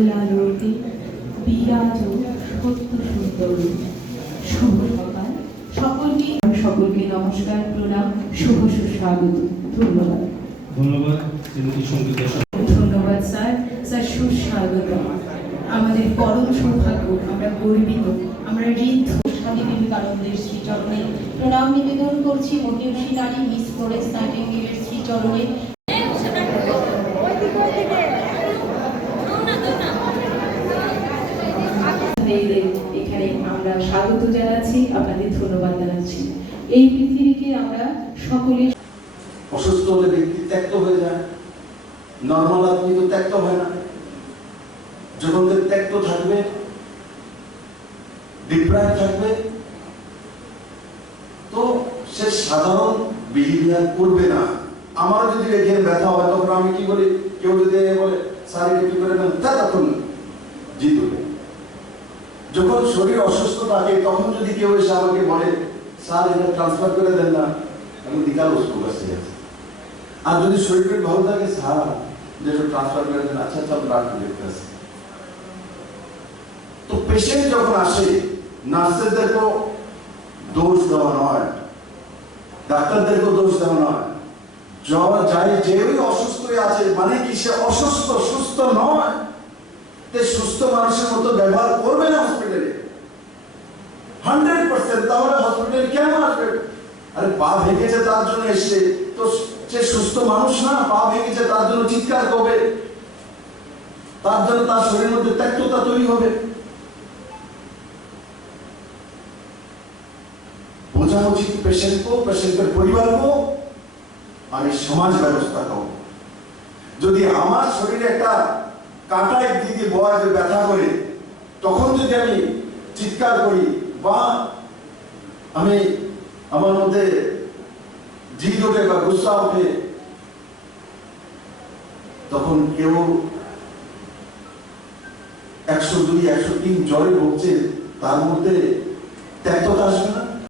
মঙ্গলারতি বিরাজ সত্য সুন্দর। শুভ সকাল সকলকে নমস্কার, প্রণাম, শুভ সুস্বাগত। ধন্যবাদ। ধন্যবাদ স্যার। সুস্বাগত। আমাদের পরম সৌভাগ্য, আমরা গর্বিত, আমরা ঋদ্ধ স্বামী বিবেকানন্দের শ্রীচরণে প্রণাম নিবেদন করছি। মহিষী নারী মিস ফ্লোরেন্স নাইটিঙ্গেলের শ্রীচরণে এখানে আমরা স্বাগত জানাচ্ছি, আপনাদের ধন্যবাদ জানাচ্ছি। এই পৃথিবীকে আমরা সকলে অসুস্থ হলে ব্যক্তি ত্যক্ত হয়ে যায়, নর্মাল আদমি তো ত্যক্ত হয় না। যখন ত্যক্ত থাকবে, ডিপ্রাইভ থাকবে, তো সে সাধারণ বিহেভিয়ার করবে না। আমার যদি এখানে ব্যথা হয় তখন আমি কি বলি, কেউ যদি বলে স্যার এটা কি করে নেন, তখন জিতবে। যখন শরীর অসুস্থ থাকে তখন যদি কেউ এসে আমাকে বলে স্যার এটা ট্রান্সফার করে দেন না, আমি বিকাল স্কুল আসতে যাচ্ছি। আর যদি শরীর ভালো থাকে, স্যার যেটা ট্রান্সফার করে দেন, আচ্ছা আচ্ছা ব্লাড দেখতে আসে। তো পেশেন্ট যখন আসে, নার্সেরদেরকেও দোষ দেওয়া নয়, ডাক্তারদেরকেও দোষ দেওয়া নয়। যে অসুস্থ আছে মানে কি সে অসুস্থ, সুস্থ নয়। সুস্থ মানুষের মতো ব্যবহার করবে না হসপিটালে 100%। তাহলে হসপিটালে কেন আসবে? আরে পা ভেঙেছে তার জন্য এসছে, তো সে সুস্থ মানুষ না। পা ভেঙেছে তার জন্য চিৎকার করবে, তার জন্য তার শরীরের মধ্যে ত্যক্ততা তৈরি হবে। বোঝা উচিত পেশেন্টকে, পেশেন্টের পরিবারকে, আমি সমাজ ব্যবস্থা করব। যদি আমার শরীরে একটা কাঁটা একদিকে বয় ব্যথা করে, তখন যদি আমি চিৎকার করি বা আমি আমার মধ্যে জিদ ওঠে বা গুসা ওঠে, তখন কেউ 102, 103 জ্বরে ভুগছে, তার মধ্যে ত্যক্ততা আসবে না।